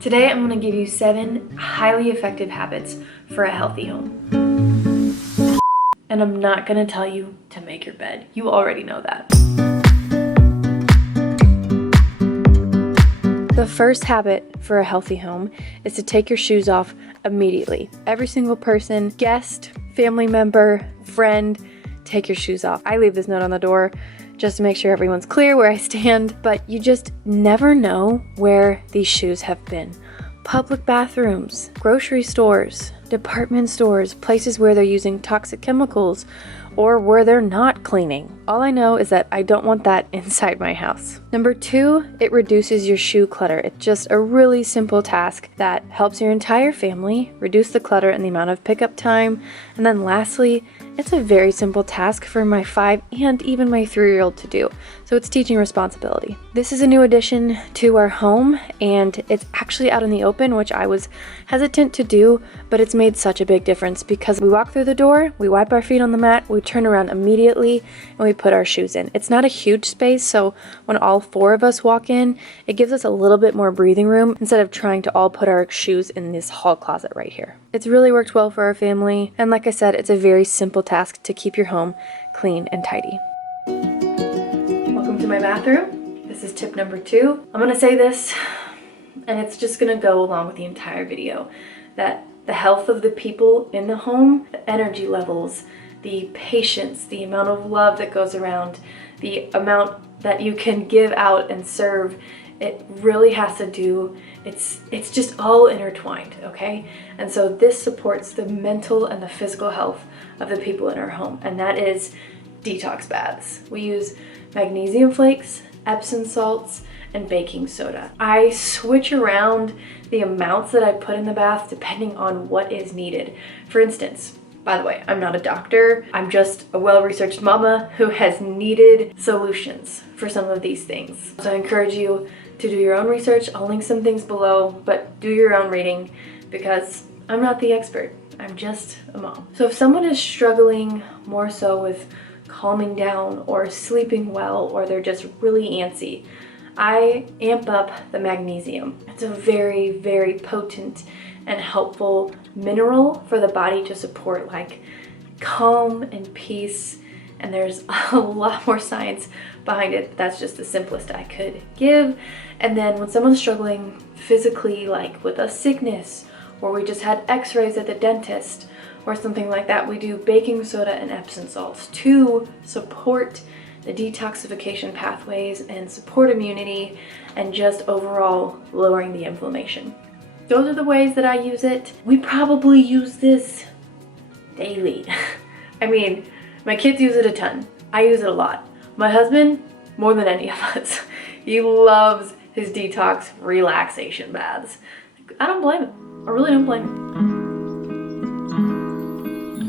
Today I'm going to give you 7 highly effective habits for a healthy home. And I'm not going to tell you to make your bed. You already know that. The first habit for a healthy home is to take your shoes off immediately. Every single person, guest, family member, friend, take your shoes off. I leave this note on the door just to make sure everyone's clear where I stand, but you just never know where these shoes have been. Public bathrooms, grocery stores, department stores, places where they're using toxic chemicals or where they're not cleaning. All I know is that I don't want that inside my house. Number 2, it reduces your shoe clutter. It's just a really simple task that helps your entire family reduce the clutter and the amount of pickup time. And then lastly, it's a very simple task for my 5 and even my 3-year-old to do. So it's teaching responsibility. This is a new addition to our home and it's actually out in the open, which I was hesitant to do, but it's made such a big difference because we walk through the door, we wipe our feet on the mat, we turn around immediately and we put our shoes in. It's not a huge space, so when all 4 of us walk in, it gives us a little bit more breathing room instead of trying to all put our shoes in this hall closet right here. It's really worked well for our family, and like I said, it's a very simple task to keep your home clean and tidy. Welcome to my bathroom. This is tip number 2. I'm gonna say this, and it's just gonna go along with the entire video, that the health of the people in the home, the energy levels, the patience, the amount of love that goes around, the amount that you can give out and serve, it really has to do, it's just all intertwined, okay? And so this supports the mental and the physical health of the people in our home, and that is detox baths. We use magnesium flakes, Epsom salts, and baking soda. I switch around the amounts that I put in the bath depending on what is needed. For instance, by the way, I'm not a doctor. I'm just a well-researched mama who has needed solutions for some of these things. So I encourage you to do your own research. I'll link some things below, but do your own reading because I'm not the expert. I'm just a mom. So if someone is struggling more so with calming down or sleeping well, or they're just really antsy, I amp up the magnesium. It's a very, very potent and helpful mineral for the body to support like calm and peace, and there's a lot more science behind it. That's just the simplest I could give. And then when someone's struggling physically, like with a sickness, or we just had x-rays at the dentist or something like that, we do baking soda and Epsom salts to support the detoxification pathways and support immunity and just overall lowering the inflammation. Those are the ways that I use it. We probably use this daily. I mean, my kids use it a ton. I use it a lot. My husband, more than any of us. He loves his detox relaxation baths. I don't blame him. I really don't blame him.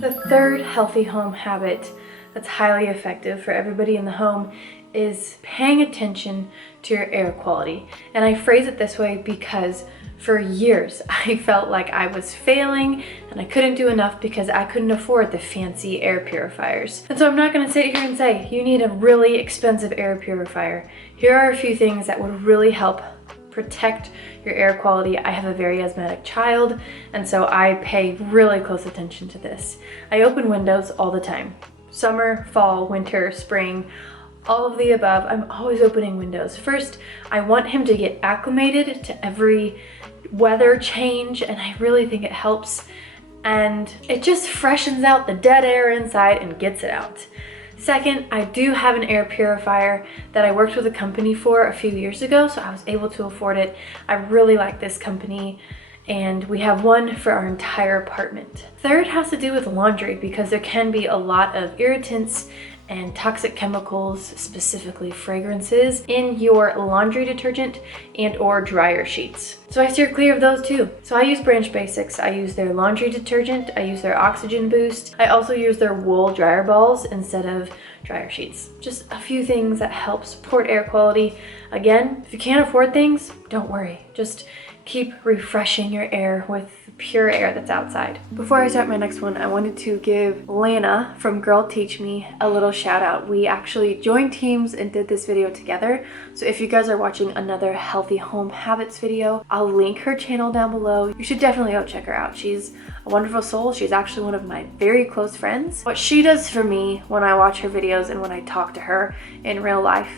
The third healthy home habit that's highly effective for everybody in the home is paying attention to your air quality. And I phrase it this way because for years I felt like I was failing and I couldn't do enough because I couldn't afford the fancy air purifiers. And so I'm not going to sit here and say you need a really expensive air purifier. Here are a few things that would really help protect your air quality. I have a very asthmatic child, and so I pay really close attention to this. I open windows all the time. Summer, fall, winter, spring, all of the above. I'm always opening windows. First, I want him to get acclimated to every weather change, and I really think it helps. And it just freshens out the dead air inside and gets it out. Second, I do have an air purifier that I worked with a company for a few years ago, so I was able to afford it. I really like this company, and we have one for our entire apartment. Third has to do with laundry, because there can be a lot of irritants and toxic chemicals, specifically fragrances, in your laundry detergent and or dryer sheets. So I steer clear of those too. So I use Branch Basics. I use their laundry detergent, I use their oxygen boost. I also use their wool dryer balls instead of dryer sheets. Just a few things that help support air quality. Again, if you can't afford things, don't worry. Just keep refreshing your air with pure air that's outside. Before I start my next one, I wanted to give Lana from Girl Teach Me a little shout out. We actually joined teams and did this video together. So if you guys are watching another healthy home habits video, I'll link her channel down below. You should definitely go check her out. She's a wonderful soul. She's actually one of my very close friends. What she does for me when I watch her videos and when I talk to her in real life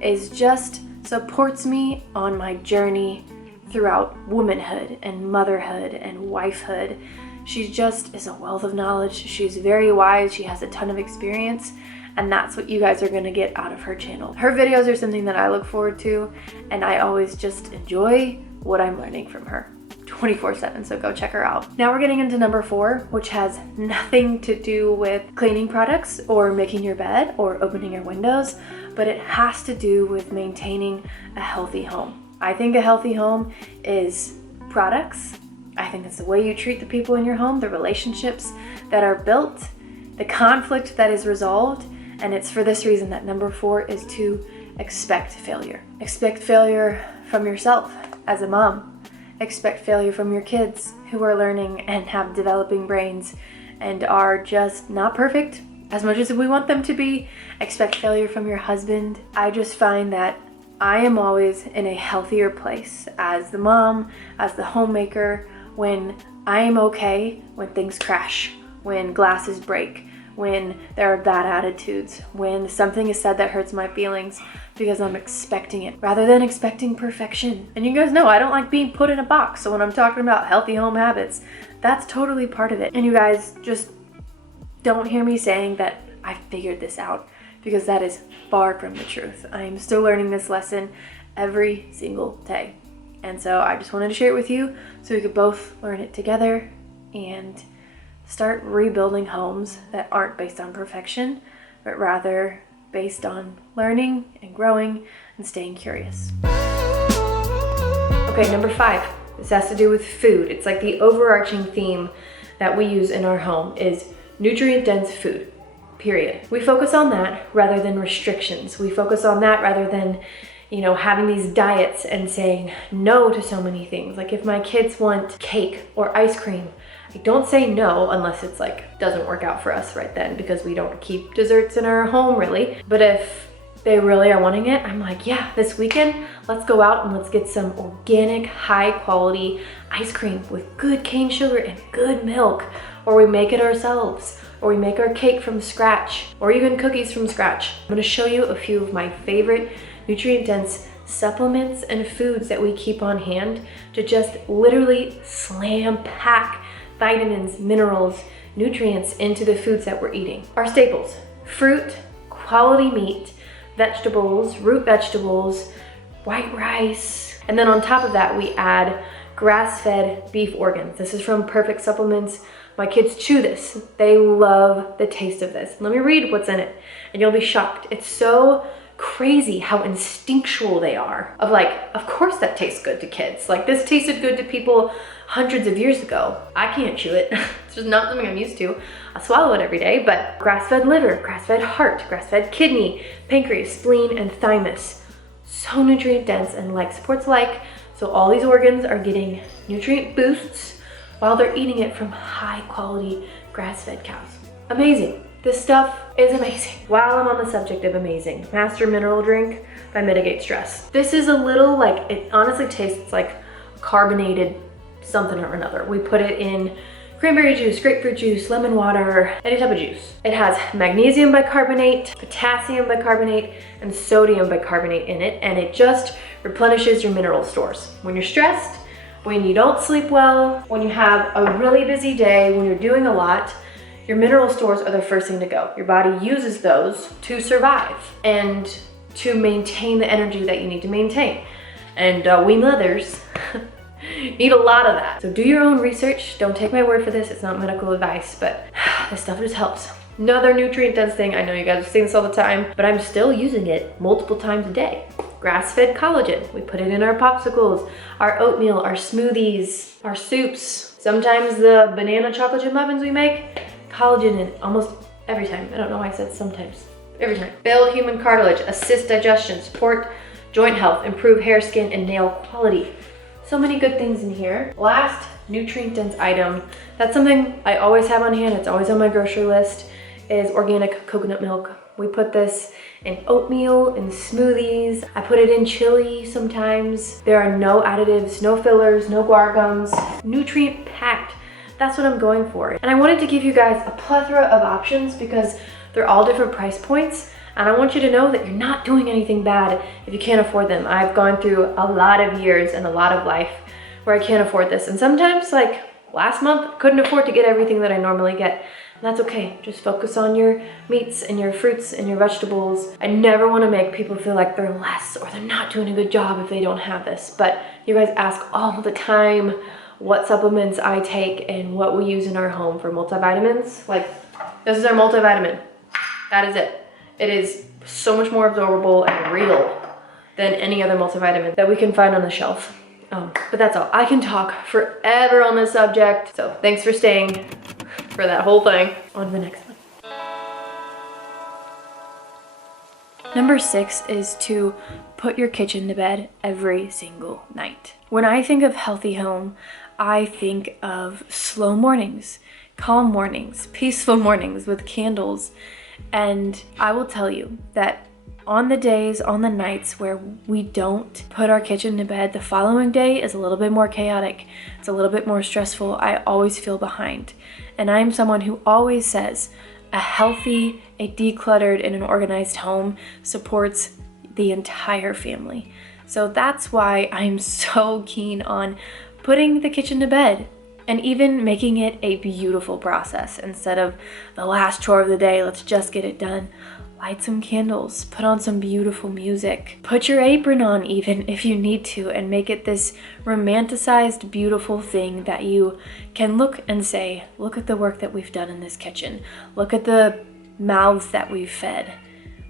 is just supports me on my journey throughout womanhood and motherhood and wifehood. She just is a wealth of knowledge. She's very wise. She has a ton of experience, and that's what you guys are gonna get out of her channel. Her videos are something that I look forward to, and I always just enjoy what I'm learning from her 24/7, so go check her out. Now we're getting into number 4, which has nothing to do with cleaning products or making your bed or opening your windows, but it has to do with maintaining a healthy home. I think a healthy home is products. I think it's the way you treat the people in your home, the relationships that are built, the conflict that is resolved, and it's for this reason that number 4 is to expect failure. Expect failure from yourself as a mom. Expect failure from your kids who are learning and have developing brains and are just not perfect as much as we want them to be. Expect failure from your husband. I just find that I am always in a healthier place as the mom, as the homemaker, when I am okay when things crash, when glasses break, when there are bad attitudes, when something is said that hurts my feelings, because I'm expecting it rather than expecting perfection. And you guys know I don't like being put in a box, so when I'm talking about healthy home habits, that's totally part of it. And you guys just don't hear me saying that I figured this out, because that is far from the truth. I am still learning this lesson every single day. And so I just wanted to share it with you so we could both learn it together and start rebuilding homes that aren't based on perfection, but rather based on learning and growing and staying curious. Okay, number 5. This has to do with food. It's like the overarching theme that we use in our home is nutrient-dense food. Period. We focus on that rather than restrictions. We focus on that rather than, having these diets and saying no to so many things. Like if my kids want cake or ice cream, I don't say no unless it's doesn't work out for us right then, because we don't keep desserts in our home really. But if they really are wanting it, I'm like, yeah, this weekend, let's go out and let's get some organic, high quality ice cream with good cane sugar and good milk, or we make it ourselves, or we make our cake from scratch, or even cookies from scratch. I'm gonna show you a few of my favorite nutrient-dense supplements and foods that we keep on hand to just literally slam pack vitamins, minerals, nutrients into the foods that we're eating. Our staples: fruit, quality meat, vegetables, root vegetables, white rice, and then on top of that we add grass-fed beef organs. This is from Perfect Supplements. My kids chew this. They love the taste of this. Let me read what's in it and you'll be shocked. It's so crazy how instinctual they are. Of course that tastes good to kids. This tasted good to people hundreds of years ago. I can't chew it. It's just not something I'm used to. I swallow it every day, but grass-fed liver, grass-fed heart, grass-fed kidney, pancreas, spleen, and thymus. So nutrient dense and supports like. So all these organs are getting nutrient boosts while they're eating it from high quality grass-fed cows. Amazing. This stuff is amazing. While I'm on the subject of amazing, Master Mineral Drink by Mitigate Stress. This is a little it honestly tastes like carbonated something or another. We put it in cranberry juice, grapefruit juice, lemon water, any type of juice. It has magnesium bicarbonate, potassium bicarbonate, and sodium bicarbonate in it, and it just replenishes your mineral stores. When you're stressed, when you don't sleep well, when you have a really busy day, when you're doing a lot, your mineral stores are the first thing to go. Your body uses those to survive and to maintain the energy that you need to maintain. And we mothers need a lot of that. So do your own research. Don't take my word for this. It's not medical advice, but this stuff just helps. Another nutrient dense thing, I know you guys are seeing this all the time, but I'm still using it multiple times a day. Grass-fed collagen. We put it in our popsicles, our oatmeal, our smoothies, our soups. Sometimes the banana chocolate chip muffins we make, collagen in almost every time. I don't know why I said sometimes. Every time. Build human cartilage, assist digestion, support joint health, improve hair, skin, and nail quality. So many good things in here. Last nutrient dense item, that's something I always have on hand, it's always on my grocery list, is organic coconut milk. We put this in oatmeal, in smoothies. I put it in chili sometimes. There are no additives, no fillers, no guar gums, nutrient packed. That's what I'm going for. And I wanted to give you guys a plethora of options because they're all different price points. And I want you to know that you're not doing anything bad if you can't afford them. I've gone through a lot of years and a lot of life where I can't afford this. And sometimes, like last month, I couldn't afford to get everything that I normally get. And that's okay. Just focus on your meats and your fruits and your vegetables. I never want to make people feel like they're less or they're not doing a good job if they don't have this. But you guys ask all the time what supplements I take and what we use in our home for multivitamins. Like, this is our multivitamin. That is it. It is so much more absorbable and real than any other multivitamin that we can find on the shelf. But that's all. I can talk forever on this subject. So thanks for staying for that whole thing. On to the next one. Number 6 is to put your kitchen to bed every single night. When I think of healthy home, I think of slow mornings, calm mornings, peaceful mornings with candles. And I will tell you that on the days, on the nights where we don't put our kitchen to bed, the following day is a little bit more chaotic. It's a little bit more stressful. I always feel behind. And I'm someone who always says a healthy, a decluttered, and an organized home supports the entire family. So that's why I'm so keen on putting the kitchen to bed. And even making it a beautiful process instead of the last chore of the day, let's just get it done. Light some candles, put on some beautiful music, put your apron on even if you need to, and make it this romanticized, beautiful thing that you can look and say, look at the work that we've done in this kitchen. Look at the mouths that we've fed.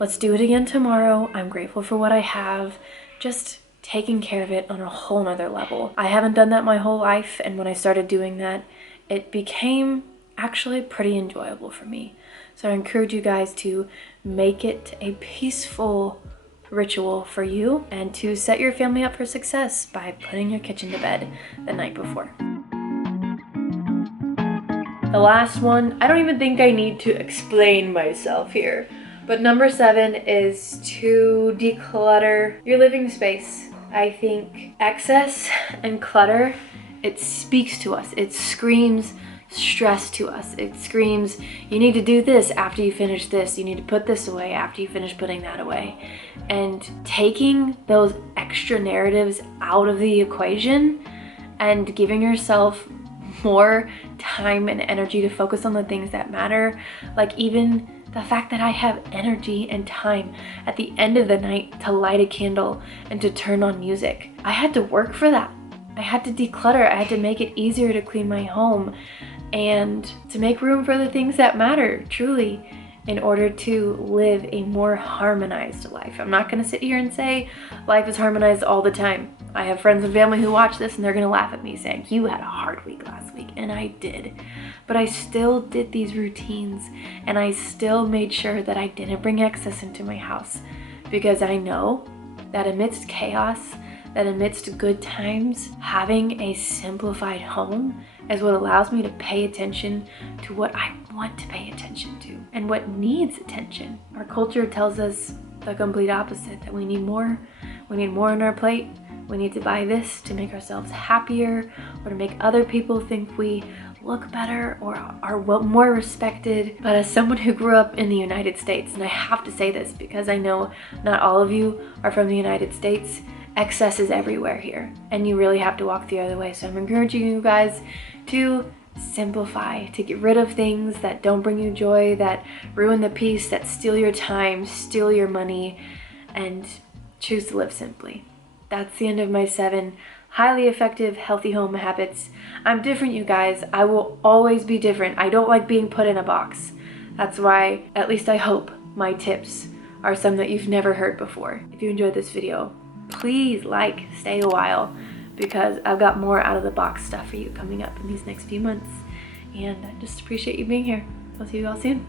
Let's do it again tomorrow. I'm grateful for what I have. Just taking care of it on a whole nother level. I haven't done that my whole life, and when I started doing that, it became actually pretty enjoyable for me. So I encourage you guys to make it a peaceful ritual for you and to set your family up for success by putting your kitchen to bed the night before. The last one, I don't even think I need to explain myself here, but number 7 is to declutter your living space. I think excess and clutter, it speaks to us. It screams stress to us. It screams, you need to do this after you finish this. You need to put this away after you finish putting that away. And taking those extra narratives out of the equation and giving yourself more time and energy to focus on the things that matter. Like even the fact that I have energy and time at the end of the night to light a candle and to turn on music. I had to work for that. I had to declutter. I had to make it easier to clean my home and to make room for the things that matter, truly, in order to live a more harmonized life. I'm not gonna sit here and say life is harmonized all the time. I have friends and family who watch this and they're gonna laugh at me saying, you had a hard week last week, and I did. But I still did these routines and I still made sure that I didn't bring excess into my house, because I know that amidst chaos, that amidst good times, having a simplified home is what allows me to pay attention to what I want to pay attention to and what needs attention. Our culture tells us the complete opposite, that we need more on our plate. We need to buy this to make ourselves happier or to make other people think we look better or are more respected. But as someone who grew up in the United States, and I have to say this because I know not all of you are from the United States, excess is everywhere here and you really have to walk the other way. So I'm encouraging you guys to simplify, to get rid of things that don't bring you joy, that ruin the peace, that steal your time, steal your money, and choose to live simply. That's the end of my 7 highly effective healthy home habits. I'm different, you guys. I will always be different. I don't like being put in a box. That's why, at least I hope, my tips are some that you've never heard before. If you enjoyed this video, please stay a while, because I've got more out of the box stuff for you coming up in these next few months. And I just appreciate you being here. I'll see you all soon.